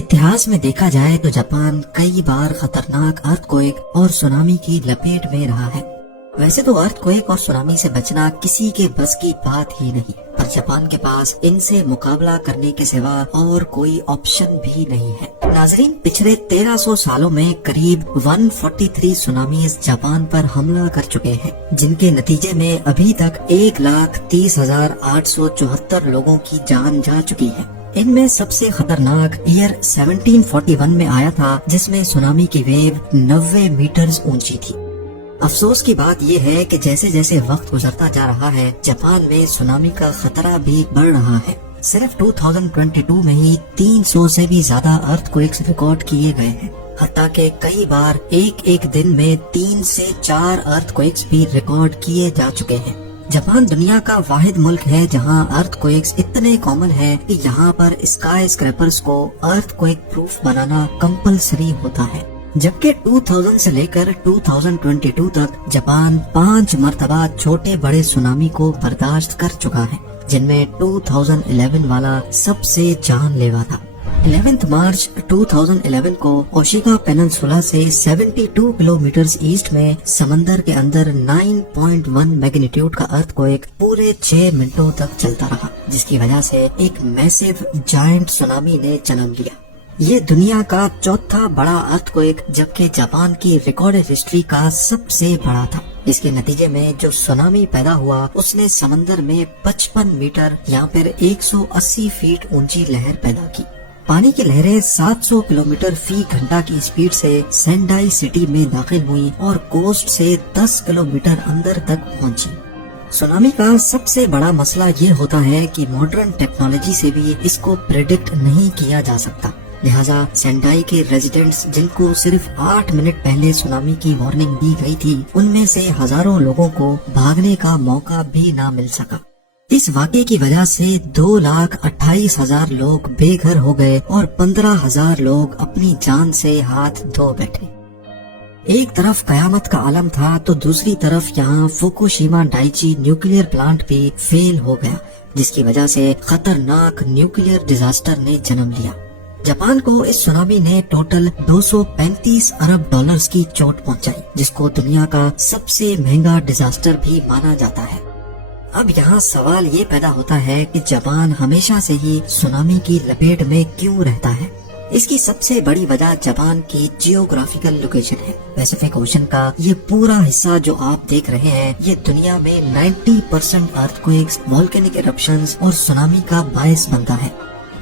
इतिहास में देखा जाए तो जापान कई बार खतरनाक अर्थक्वेक और सुनामी की लपेट में रहा है। वैसे तो अर्थक्वेक और सुनामी से बचना किसी के बस की बात ही नहीं, पर जापान के पास इनसे मुकाबला करने के सिवा और कोई ऑप्शन भी नहीं है। नाजरीन, पिछले 1300 सालों में करीब 143 सुनामीज जापान पर हमला कर चुके हैं, जिनके नतीजे में अभी तक 1,30,874 लोगों की जान जा चुकी है। इनमें सबसे खतरनाक ईयर 1741 में आया था, जिसमें सुनामी की वेव 90 मीटर ऊंची थी। अफसोस की बात यह है कि जैसे जैसे वक्त गुजरता जा रहा है, जापान में सुनामी का खतरा भी बढ़ रहा है। सिर्फ 2022 में ही 300 से भी ज्यादा अर्थक्वेक्स रिकॉर्ड किए गए हैं। हत्ता के कई बार एक दिन में 3 से 4 अर्थक्वेक्स भी रिकॉर्ड किए जा चुके हैं। जापान दुनिया का वाहिद मुल्क है जहां अर्थक्वेक्स इतने कॉमन है कि यहाँ पर स्काई स्क्रैपर्स को अर्थक्वेक प्रूफ बनाना कंपलसरी होता है। जबकि 2000 से लेकर 2022 तक जापान 5 मरतबा छोटे बड़े सुनामी को बर्दाश्त कर चुका है, जिनमें 2011 वाला सबसे जानलेवा था। 11 मार्च 2011 को ओशिका पेनिनसुला से 72 किलोमीटर ईस्ट में समंदर के अंदर 9.1 मैग्नीट्यूड का अर्थक्वेक पूरे 6 मिनटों तक चलता रहा, जिसकी वजह से एक मैसिव जायंट सुनामी ने जन्म लिया। ये दुनिया का चौथा बड़ा अर्थक्वेक, जबकि जापान की रिकॉर्डेड हिस्ट्री का सबसे बड़ा था। इसके नतीजे में जो सुनामी पैदा हुआ, उसने समंदर में 55 मीटर या फिर 180 फीट ऊंची लहर पैदा की। पानी की लहरें 700 किलोमीटर फी घंटा की स्पीड से सेंडाई सिटी में दाखिल हुई और कोस्ट से 10 किलोमीटर अंदर तक पहुंची। सुनामी का सबसे बड़ा मसला ये होता है कि मॉडर्न टेक्नोलॉजी से भी इसको प्रेडिक्ट नहीं किया जा सकता। लिहाजा सेंडाई के रेजिडेंट्स, जिनको सिर्फ 8 मिनट पहले सुनामी की वार्निंग दी गई थी, उनमें से हजारों लोगों को भागने का मौका भी ना मिल सका। इस वाक़े की वजह से 2,28,000 लोग बेघर हो गए और 15,000 लोग अपनी जान से हाथ धो बैठे। एक तरफ कयामत का आलम था तो दूसरी तरफ यहाँ फुकुशिमा डाइची न्यूक्लियर प्लांट भी फेल हो गया, जिसकी वजह से खतरनाक न्यूक्लियर डिजास्टर ने जन्म लिया। जापान को इस सुनामी ने टोटल 235 अरब डॉलर्स की चोट पहुंचाई, जिसको दुनिया का सबसे महंगा डिजास्टर भी माना जाता है। अब यहाँ सवाल ये पैदा होता है कि जापान हमेशा से ही सुनामी की लपेट में क्यों रहता है। इसकी सबसे बड़ी वजह जापान की जियोग्राफिकल लोकेशन है। पैसिफिक ओशन का ये पूरा हिस्सा जो आप देख रहे हैं, ये दुनिया में 90% अर्थक्वेक्स, वोल्केनिक इरप्शंस और सुनामी का बायस बनता है।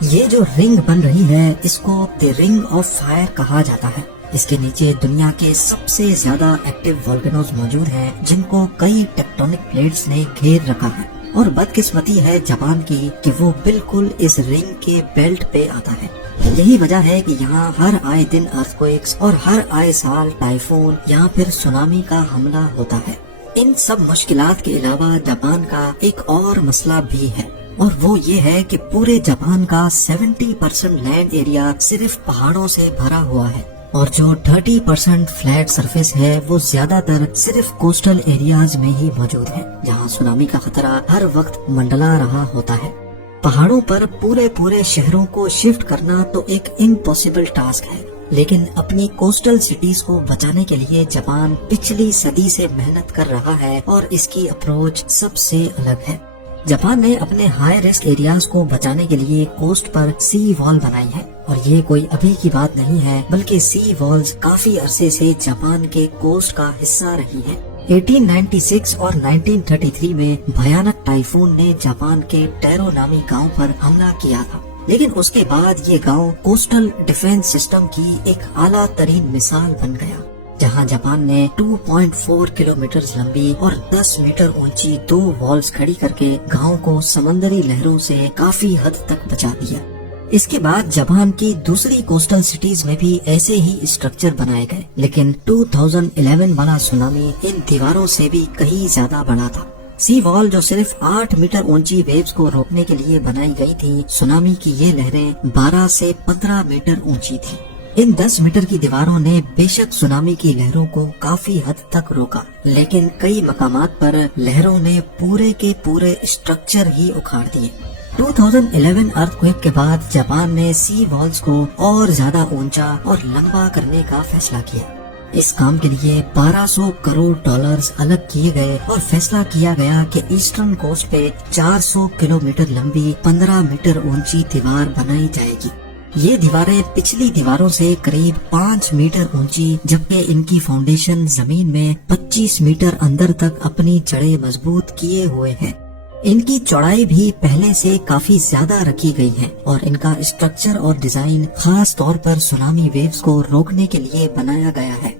ये जो रिंग बन रही है, इसको द रिंग ऑफ फायर कहा जाता है। इसके नीचे दुनिया के सबसे ज्यादा एक्टिव वोल्केनोज मौजूद हैं, जिनको कई टेक्टोनिक प्लेट्स ने घेर रखा है। और बदकिस्मती है जापान की कि वो बिल्कुल इस रिंग के बेल्ट पे आता है। यही वजह है कि यहाँ हर आए दिन अर्थक्वेक्स और हर आए साल टाइफून या फिर सुनामी का हमला होता है। इन सब मुश्किलात के अलावा जापान का एक और मसला भी है, और वो ये है कि पूरे जापान का 70% लैंड एरिया सिर्फ पहाड़ों से भरा हुआ है, और जो 30% फ्लैट सरफेस है वो ज्यादातर सिर्फ कोस्टल एरियाज में ही मौजूद है, जहाँ सुनामी का खतरा हर वक्त मंडला रहा होता है। पहाड़ों पर पूरे शहरों को शिफ्ट करना तो एक इम्पॉसिबल टास्क है, लेकिन अपनी कोस्टल सिटीज को बचाने के लिए जापान पिछली सदी से मेहनत कर रहा है, और इसकी अप्रोच सबसे अलग है। जापान ने अपने हाई रिस्क एरियाज को बचाने के लिए कोस्ट पर सी वॉल बनाई है, और ये कोई अभी की बात नहीं है, बल्कि सी वॉल्स काफी अरसे से जापान के कोस्ट का हिस्सा रही है। 1896 और 1933 में भयानक टाइफून ने जापान के टैरो नामी गांव पर हमला किया था, लेकिन उसके बाद ये गांव कोस्टल डिफेंस सिस्टम की एक आला तरीन मिसाल बन गया, जहां जापान ने 2.4 किलोमीटर लंबी और 10 मीटर ऊंची 2 वॉल्स खड़ी करके गांव को समंदरी लहरों से काफी हद तक बचा दिया। इसके बाद जापान की दूसरी कोस्टल सिटीज में भी ऐसे ही स्ट्रक्चर बनाए गए, लेकिन 2011 वाला सुनामी इन दीवारों से भी कहीं ज्यादा बड़ा था। सी वॉल जो सिर्फ 8 मीटर ऊंची वेव्स को रोकने के लिए बनाई गई थी, सुनामी की ये लहरें 12 से 15 मीटर ऊंची थी। इन 10 मीटर की दीवारों ने बेशक सुनामी की लहरों को काफी हद तक रोका, लेकिन कई मकामात पर लहरों ने पूरे के पूरे स्ट्रक्चर ही उखाड़ दिए। 2011 अर्थक्वेक के बाद जापान ने सी वॉल्स को और ज्यादा ऊंचा और लंबा करने का फैसला किया। इस काम के लिए 1200 करोड़ डॉलर्स अलग किए गए और फैसला किया गया कि ईस्टर्न कोस्ट पे 400 किलोमीटर लंबी 15 मीटर ऊंची दीवार बनाई जाएगी। ये दीवारें पिछली दीवारों से करीब 5 मीटर ऊंची, जबकि इनकी फाउंडेशन जमीन में 25 मीटर अंदर तक अपनी जड़ें मजबूत किए हुए हैं। इनकी चौड़ाई भी पहले से काफी ज्यादा रखी गई है और इनका स्ट्रक्चर और डिजाइन खास तौर पर सुनामी वेव्स को रोकने के लिए बनाया गया है।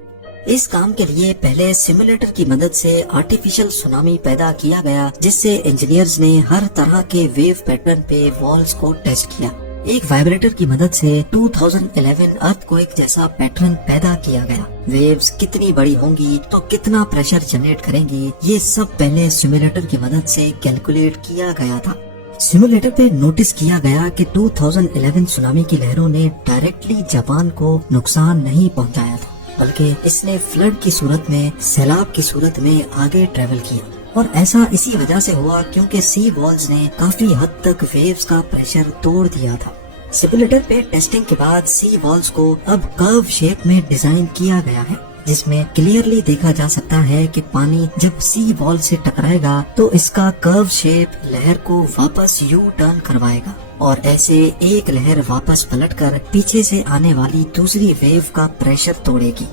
इस काम के लिए पहले सिमुलेटर की मदद से आर्टिफिशियल सुनामी पैदा किया गया, जिससे इंजीनियर्स ने हर तरह के वेव पैटर्न पे वॉल्स को टेस्ट किया। एक वाइब्रेटर की मदद से 2011 अर्थक्वेक जैसा पैटर्न पैदा किया गया। वेव्स कितनी बड़ी होंगी तो कितना प्रेशर जनरेट करेंगी, ये सब पहले सिमुलेटर की मदद से कैलकुलेट किया गया था। सिमुलेटर पे नोटिस किया गया कि 2011 सुनामी की लहरों ने डायरेक्टली जापान को नुकसान नहीं पहुंचाया था, बल्कि इसने फ्लड की सूरत में, सैलाब की सूरत में आगे ट्रेवल किया। और ऐसा इसी वजह से हुआ क्योंकि सी वॉल्स ने काफी हद तक वेव्स का प्रेशर तोड़ दिया था। सिमुलेटर पे टेस्टिंग के बाद सी वॉल्स को अब कर्व शेप में डिजाइन किया गया है, जिसमें क्लियरली देखा जा सकता है कि पानी जब सी वॉल से टकराएगा तो इसका कर्व शेप लहर को वापस यू टर्न करवाएगा और ऐसे एक लहर वापस पलटकर पीछे से आने वाली दूसरी वेव का प्रेशर तोड़ेगी।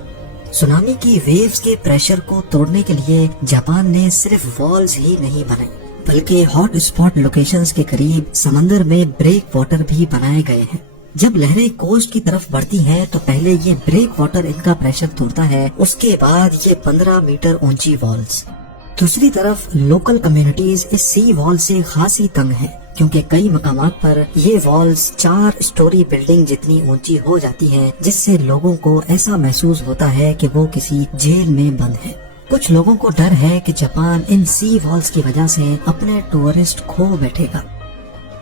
सुनामी की वेव्स के प्रेशर को तोड़ने के लिए जापान ने सिर्फ वॉल्स ही नहीं बनाई, बल्कि हॉट स्पॉट लोकेशंस के करीब समंदर में ब्रेक वाटर भी बनाए गए हैं। जब लहरें कोस्ट की तरफ बढ़ती हैं तो पहले ये ब्रेक वाटर इनका प्रेशर तोड़ता है, उसके बाद ये 15 मीटर ऊंची वॉल्स। दूसरी तरफ लोकल कम्युनिटीज इस सी वॉल से खासी तंग है, क्योंकि कई मकामात पर ये वॉल्स 4 स्टोरी बिल्डिंग जितनी ऊंची हो जाती हैं, जिससे लोगों को ऐसा महसूस होता है कि वो किसी जेल में बंद है। कुछ लोगों को डर है कि जापान इन सी वॉल्स की वजह से अपने टूरिस्ट खो बैठेगा।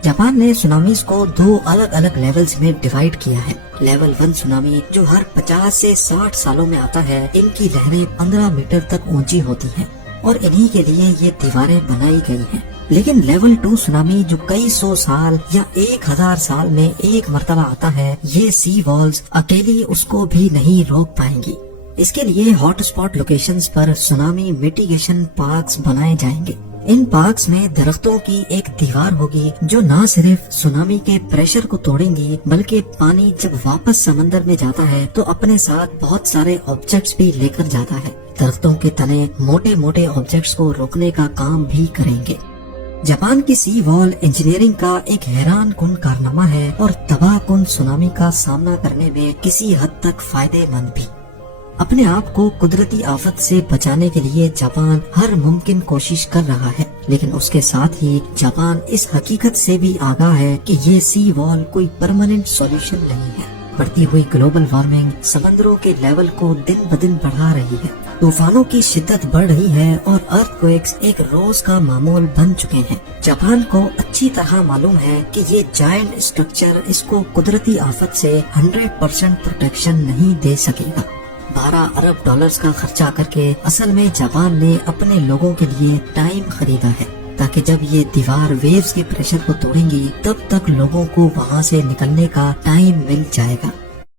जापान ने सुनामीज को 2 अलग अलग लेवल्स में डिवाइड किया है। लेवल 1 सुनामी जो हर 50 से 60 सालों में आता है, इनकी लहरें 15 मीटर तक ऊंची होती हैं और इन्हीं के लिए ये दीवारें बनाई गई हैं। लेकिन लेवल 2 सुनामी जो कई 100 साल या 1000 साल में एक मर्तबा आता है, ये सी वॉल्स अकेली उसको भी नहीं रोक पाएंगी। इसके लिए हॉट स्पॉट लोकेशंस पर सुनामी मिटिगेशन पार्क्स बनाए जाएंगे। इन पार्क्स में दरख्तों की एक दीवार होगी जो न सिर्फ सुनामी के प्रेशर को तोड़ेंगी, बल्कि पानी जब वापस समंदर में जाता है तो अपने साथ बहुत सारे ऑब्जेक्ट्स भी लेकर जाता है। दरख्तों के तने मोटे मोटे ऑब्जेक्ट्स को रोकने का काम भी करेंगे। जापान की सी वॉल इंजीनियरिंग का एक हैरान कुन कारनामा है और तबाह कुन सुनामी का सामना करने में किसी हद तक फायदेमंद भी। अपने आप को कुदरती आफत से बचाने के लिए जापान हर मुमकिन कोशिश कर रहा है, लेकिन उसके साथ ही जापान इस हकीकत से भी आगाह है कि ये सी वॉल कोई परमानेंट सॉल्यूशन नहीं है। बढ़ती हुई ग्लोबल वार्मिंग समंदरों के लेवल को दिन ब दिन बढ़ा रही है, तूफानों की शिद्दत बढ़ रही है और अर्थक्वेक्स एक रोज का मामूल बन चुके हैं। जापान को अच्छी तरह मालूम है कि ये जायंट स्ट्रक्चर इसको कुदरती आफत से 100% प्रोटेक्शन नहीं दे सकेगा। 12 अरब डॉलर्स का खर्चा करके असल में जापान ने अपने लोगों के लिए टाइम खरीदा है, ताकि जब ये दीवार वेव्स के प्रेशर को तोड़ेंगी तब तक लोगों को वहाँ से निकलने का टाइम मिल जाएगा।